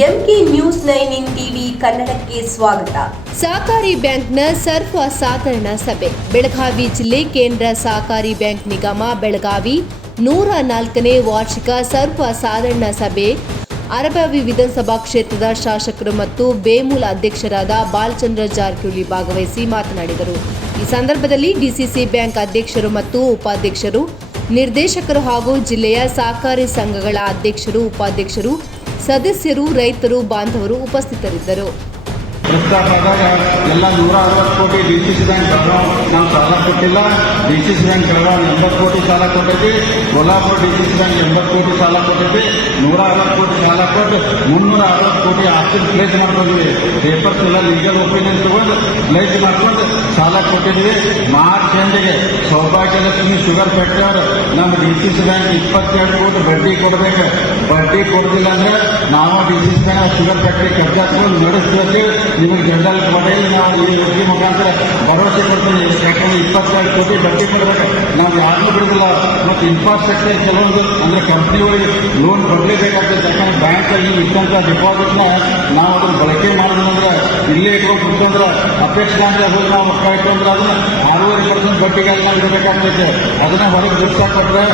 MK news 9 TV ಕನ್ನಡಕ್ಕೆ ಸ್ವಾಗತ. ಸಹಕಾರಿ ಬ್ಯಾಂಕ್ನ ಸರ್ವಸಾಧಾರಣ ಸಭೆ. ಬೆಳಗಾವಿ ಜಿಲ್ಲೆ ಕೇಂದ್ರ ಸಹಕಾರಿ ಬ್ಯಾಂಕ್ ನಿಗಮ ಬೆಳಗಾವಿ 104ನೇ ವಾರ್ಷಿಕ ಸರ್ವಸಾಧಾರಣ ಸಭೆ ಅರಬಾವಿ ವಿಧಾನಸಭಾ ಕ್ಷೇತ್ರದ ಶಾಸಕರು ಮತ್ತು ಬೇಮೂಲ ಅಧ್ಯಕ್ಷರಾದ ಬಾಲಚಂದ್ರ ಜಾರಕಿಹೊಳಿ ಭಾಗವಹಿಸಿ ಮಾತನಾಡಿದರು. ಈ ಸಂದರ್ಭದಲ್ಲಿ ಡಿಸಿಸಿ ಬ್ಯಾಂಕ್ ಅಧ್ಯಕ್ಷರು ಮತ್ತು ಉಪಾಧ್ಯಕ್ಷರು, ನಿರ್ದೇಶಕರು ಹಾಗೂ ಜಿಲ್ಲೆಯ ಸಹಕಾರಿ ಸಂಘಗಳ ಅಧ್ಯಕ್ಷರು, ಉಪಾಧ್ಯಕ್ಷರು, ಸದಸ್ಯರು, ರೈತರು, ಬಾಂಧವರು ಉಪಸ್ಥಿತರಿದ್ದರು. ಎಲ್ಲ 160 ಕೋಟಿ ಡಿಸಿಸಿ ಬ್ಯಾಂಕ್ ನಾವು ಸಾಲ ಕೊಟ್ಟಿಲ್ಲ. ಡಿಸಿಸಿ ಬ್ಯಾಂಕ್ ಬೆಳಗಾವಿ 80 ಕೋಟಿ ಸಾಲ ಕೊಟ್ಟೈತಿ. ಕೊಲ್ಹಾಪುರ ಡಿಸಿಸಿ ಬ್ಯಾಂಕ್ 80 ಕೋಟಿ ಸಾಲ ಕೊಟ್ಟೈತಿ. 160 ಕೋಟಿ ಸಾಲ ಕೊಟ್ಟು 360 ಕೋಟಿ ಆಸ್ತಿ ಪ್ಲೇಸ್ ಮಾಡ್ಕೊಂಡಿವಿ. ಪೇಪರ್ಸ್ ಎಲ್ಲ ಲೀಗಲ್ ಒಪಿನಿಯನ್ ತಗೊಂಡು ಪ್ಲೇಸ್ ಮಾಡ್ಕೊಂಡು ಸಾಲ ಕೊಟ್ಟಿದ್ದೀವಿ. ಮಾರ್ಚ್ ಎಂಡಿಗೆ ಸೌಭಾಗ್ಯಲಕ್ಷ್ಮಿ ಶುಗರ್ ಫ್ಯಾಕ್ಟರಿ ಅವರು ನಮ್ಮ ಡಿಸಿಸಿ ಬ್ಯಾಂಕ್ 22 ಕೋಟಿ ಬಡ್ಡಿ ಕೊಡಬೇಕು. ಬಡ್ಡಿ ಕೊಡಲಿಲ್ಲ ಅಂದ್ರೆ ನಾವು ಡಿಸಿಸಿ ಬ್ಯಾಂಕ್ ಶುಗರ್ ಫ್ಯಾಕ್ಟರಿ ಕಬ್ಜಾಕೊಂಡು ನಡೆಸ್ಬೇಕು. ನಿಮಗೆ ಜನರಲ್ ಪಟೇಲ್ ನಾವು ಈ ಯೋಜನೆ ಮುಖಾಂತರ ಭರವಸೆ ಕೊಡ್ತೀವಿ. ಯಾಕಂದ್ರೆ 22 ಕೋಟಿ ಬಡ್ಡಿ ಕೊಡಬೇಕು. ನಾವು ಯಾರನ್ನೂ ಬಿಡುದಿಲ್ಲ. ಮತ್ತು ಇನ್ಫ್ರಾಸ್ಟ್ರಕ್ಚರ್ ಕೆಲವೊಂದು ಅಂದ್ರೆ ಕಂಪ್ನಿಗಳಿಗೆ ಲೋನ್ ಕೊಡಲೇಬೇಕಾಗ್ತದೆ. ಯಾಕಂದ್ರೆ ಬ್ಯಾಂಕಲ್ಲಿ ಇಟ್ಟಂತ ಡಿಪಾಸಿಟ್ನ ನಾವು ಅದನ್ನು ಬಳಕೆ ಮಾಡೋದಂದ್ರೆ ಇಲ್ಲೇ ಇಟ್ಕೊಂಡು ಕುತ್ಕೊಂಡ್ರೆ ಅಪೇಕ್ಷೆ ಅಂತ ಹೋಗಿ ನಾವು ರೊಕ್ಕ ಇಟ್ಕೊಂಡ್ರೆ ಅದನ್ನ 6.5% ಬಡ್ಡಿಗೆಲ್ಲ ನಾವು ಇಡಬೇಕಾಗ್ತೈತೆ. ಅದನ್ನ ಹೊರಗೆ ದುಡ್ಸಾಕೊಟ್ರೆ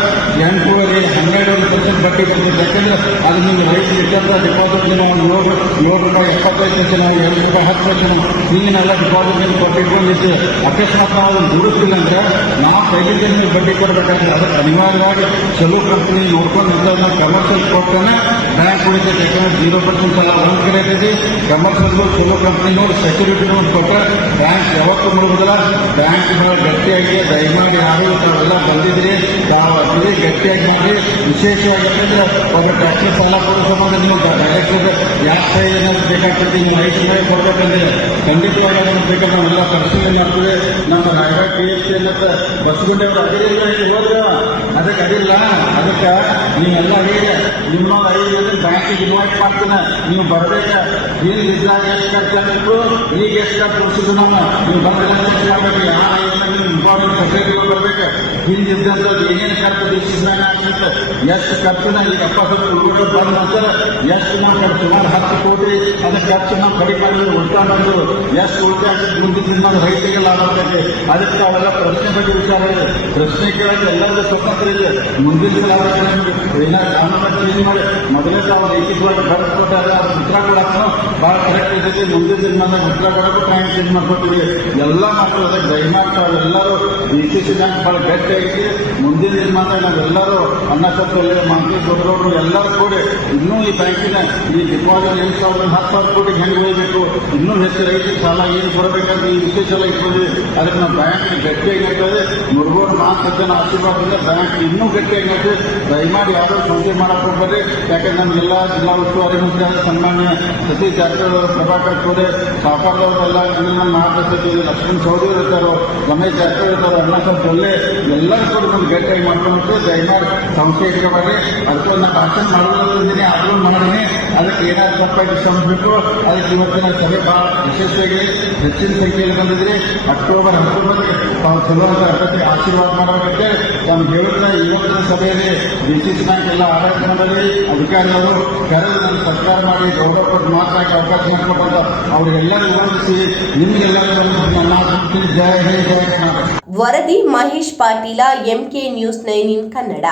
12% ಬಡ್ಡಿ ಬರ್ತದೆ. ಯಾಕಂದ್ರೆ ಅದು ನೀವು ರೈತರು ಇಟ್ಟಂತ ಡಿಪಾಸಿಟ್ ನಾವು ₹7 75 ನಾವು ₹2 10 ಹಿಂಗಿನೆಲ್ಲ ಡಿಪಾಸಿಟ್ ಕೊಟ್ಟಿಟ್ಕೊಂಡಿದ್ದು ಅಕಸ್ಮಾತ್ ನಾವು ಅದನ್ನು ದುಡಿಸ್ತಿಲ್ಲ ಅಂದ್ರೆ ನಾವು ಕೈಲಿಂದ ನೀವು ಬಡ್ಡಿ ಕೊಡಬೇಕಾದ್ರೆ ಅದಕ್ಕೆ ಅನಿವಾರ್ಯವಾಗಿ ಚಲೋ ಕಂಪನಿ ನೋಡ್ಕೊಂಡು ನಾವು ಕಮರ್ಷಿಯಲ್ ಕೊಟ್ಟನೆ ಬ್ಯಾಂಕ್ ಉಳಿತೈತೆ. ಯಾಕಂದ್ರೆ 0% ಸಾಲ ಒಂದು ಕಡೆ ಇರ್ತೈತಿ. ಕಮರ್ಷಿಯಲ್ಗೂ ಚಲೋ ಕಂಪನಿ ನೋಡಿ ಸೆಕ್ಯೂರಿಟಿ ನೋಡಿ ಕೊಟ್ಟರೆ ಬ್ಯಾಂಕ್ ಯಾವತ್ತೂ ಮುಳುಗುದಿಲ್ಲ. ಬ್ಯಾಂಕ್ ಗಟ್ಟಿಯಾಗಿ ದಯಮಾಡಿ ಯಾರು ತಾವೆಲ್ಲ ಬಂದಿದ್ರಿ, ತಾವು ಅದೇ ಗಟ್ಟಿಯಾಗಿ ಮಾಡಿ. ವಿಶೇಷವಾಗಿ ಅಂದ್ರೆ ಒಂದು ಟ್ಯಾಕ್ಸಿ ಸಾಲ ಕೊಡೋ ಸಂಬಂಧ ನೀವು ಡೈರೆಕ್ಟ್ ಯಾಕೆ ಏನಾದ್ರು ಬೇಕಾಗ್ತದೆ ನೀವು 5 ರೂಪಾಯಿ ಕೊಡ್ಬೇಕಂದ್ರೆ ಖಂಡಿತವಾಗಿ ಅದನ್ನು ಬೇಕಾದ್ರೆ ನಾವೆಲ್ಲ ಪರಿಶೀಲನೆ ಮಾಡ್ತೀವಿ. ನಮ್ಮ ರಾಯಗಢ PFC ಅನ್ನತ್ತೆ ಬಸ್ಗುಂಡೆ ಅದಿಲ್ಲ ಹೋದ್ರ ಅದಕ್ಕೆ ಅದಿಲ್ಲ. ಅದಕ್ಕೆ ನೀವೆಲ್ಲ ಹೇಗೆ ನಿಮ್ಮ 5 ಬ್ಯಾಂಕಿಗೆ ಇನ್ವೈಟ್ ಮಾಡ್ತೀನಿ. ನೀವು ಬರಬೇಕ. ಏನು ಇದ್ದಾಗ ಎಷ್ಟು ಖರ್ಚಾಗಬೇಕು, ಈಗ ಎಷ್ಟು ಖರ್ಚು ನಮ್ಮ ನೀವು ಬಂದ್ರೆ ಇಂಪಾರ್ಟೆಂಟ್ ಸೊಸೈಟಿಗಳು ಬರಬೇಕು. ಹಿಂದಿದ್ದಂಥದ್ದು ಏನೇನು ಖರ್ಚು ಡಿಸಿಷನ್ ಆಗ್ತದೆ, ಎಷ್ಟು ಖರ್ಚು ಈಗ 70 ಬಂದ ನಂತರ ಎಷ್ಟು ನಾವು ಖರ್ಚು ಸುಮಾರು 10 ಕೋಟಿ ಅದಕ್ಕೆ ಖರ್ಚು ನಾವು ಕಡಿಮೆ ಮಾಡಿದ್ರು ಉಳಿತಾಯ ಮಾಡಿದ್ರು ಎಷ್ಟು ಉಳಿತಾಯ ಮುಂದಿನ ನಾವು ರೈತರಿಗೆ ಲಾಭ ಆಗ್ತದೆ. ಅದಕ್ಕೆ ಅವೆಲ್ಲ ಪ್ರಶ್ನೆ ಬಗ್ಗೆ ವಿಚಾರ ಇದೆ. ಪ್ರಶ್ನೆ ಕೇಳೋದು ಎಲ್ಲರಿಗೂ ಸ್ವತಂತ್ರ ಇದೆ. ಮುಂದಿನ ಲಾಭ ಏನಾದ್ರು ಕಾನೂನು ಚೇಂಜ್ ಮಾಡಿ ಮೊದಲೇ ತಾವು ರೈತರಿಗೆ ಬರೆಸ್ಕೊಟ್ಟಾಗ ಉತ್ತರ ಕೊಡೋಕೆ ಭಾಳ ಕರೆಕ್ಟ್ ಇರ್ತೈತಿ. ಮುಂದಿನ ದಿನ ಉತ್ತರ ಕೊಡೋಕೆ ಟೈಮ್ ಚೇಂಜ್ ಮಾಡ್ಕೊತೀವಿ. ಎಲ್ಲ ಮಕ್ಕಳು ಅದಕ್ಕೆ ದಯಮಾಡಿ ಎಲ್ಲರೂ ಡಿಸಿಸಿ ಬ್ಯಾಂಕ್ ಭಾಳ ಗಟ್ಟಿಯಾಗಿ ಮುಂದಿನ ದಿನ ನಾವೆಲ್ಲರೂ ಅನ್ನಸತ್ತಲ್ಲಿ ಮಂತ್ರಿ ದೊಡ್ಡವರು ಎಲ್ಲರೂ ಕೂಡಿ ಇನ್ನೂ ಈ ಬ್ಯಾಂಕಿನ ಈ ಡಿಪಾಸಿಟ್ 8,000 ಕೋಟಿ ಹೆಂಗೆ ಹೋಗಬೇಕು, ಇನ್ನೂ ಹೆಚ್ಚು ರೈತರಿಗೆ ಸಾಲ ಏನು ಕೊಡಬೇಕಂತ ಈ ವಿಶೇಷ ಎಲ್ಲ ಇಟ್ಕೊಂಡಿವಿ. ಅದಕ್ಕೆ ನಾವು ಬ್ಯಾಂಕ್ ಗಟ್ಟಿಯಾಗಿ ಆಗ್ತದೆ. ಮುರುಗೋಡು ಮಾತನ್ನ ಆಶೀರ್ವಾದದಿಂದ ಬ್ಯಾಂಕ್ ಇನ್ನೂ ಗಟ್ಟಿಯಾಗಿ ಆಗ್ತದೆ. ದಯಮಾಡಿ ಯಾರು ಸಂಸ್ಥೆ ಮಾಡಕ್ಕೆ ಹೋಗ್ಬಾರ್ದು. ಯಾಕಂದ್ರೆ ನಮಗೆಲ್ಲ ಜಿಲ್ಲಾ ಉಸ್ತುವಾರಿ ಮಂತ್ರಿ ಸನ್ಮಾನ್ಯ ಸತೀಶ್ ಜಾರಕಿಹೊಳಿ, ಪ್ರಭಾಕರ್ ಕೋಡೆ, ಸಾಪಾರ್ದವರೆಲ್ಲ ನಮ್ಮ ಮಾತುಕತೆ ಲಕ್ಷ್ಮಣ್ ಚೌಧರಿ ಇರ್ತಾರೋ, ರಮೇಶ್ ಜಾರಕಿಹೊಳಿ ಇರ್ತಾರೋ, ಅಣ್ಣಾಸಾಬ್ ಜೊಲ್ಲೆ ಎಲ್ಲರೂ ಕೂಡ ನಮ್ಗೆ ಗಟ್ಟಿಯಾಗಿ ಮಾಡ್ಕೊಂಡು ದಯಮಾಡಿ ಸಂಸ್ಥೆ ಇಟ್ಕೊಬಾರ್ರಿ. ಅದಕ್ಕೊಂದು ಭಾಷಣ ಮಾಡೋದಿದ್ದೀನಿ, ಅದನ್ನು ಮಾಡಿದ್ದೀನಿ. ಅದಕ್ಕೆ ಏನಾದ್ರು ತಪ್ಪಾಗಿ ಶ್ರಮಿಸಬೇಕು. ಅದಕ್ಕೆ ಇವತ್ತಿನ ಸಭೆ ಬಹಳ ವಿಶೇಷವಾಗಿ ಹೆಚ್ಚಿನ ಸಂಖ್ಯೆಯಲ್ಲಿ ಬಂದಿದ್ರಿ. ಅಕ್ಟೋಬರ್ 19ಕ್ಕೆ ತಾವು ಚಲೋ ಅಂತ ಆಶೀರ್ವಾದ ಮಾಡಬೇಕಂತೆ ತಾವು ಹೇಳಿದ ಇವತ್ತಿನ ಸಭೆಯಲ್ಲಿ ಡಿಸಿಸಿ ಬ್ಯಾಂಕ್ ಎಲ್ಲ ಆಡಳಿತ ಮಂಡಳಿ ಅಧಿಕಾರಿಗಳು ಕರೆದು ನನ್ನ ಸರ್ಕಾರ ಮಾಡಿ ಗೌರವ ಕೊಟ್ಟು ಮಾತನಾಡಿ ಅವಕಾಶ ಮಾಡಿಕೊಟ್ಟಂತ ಅವರಿಗೆಲ್ಲರೂ ವಿವರಿಸಿ ನಿಮಗೆಲ್ಲರೂ ನನ್ನ ಜಯ ಹೇ ಜಯ. ವರದಿ ಮಹೇಶ್ ಪಾಟೀಲ, ಎಂಕೆ ನ್ಯೂಸ್ 9 ಕನ್ನಡ.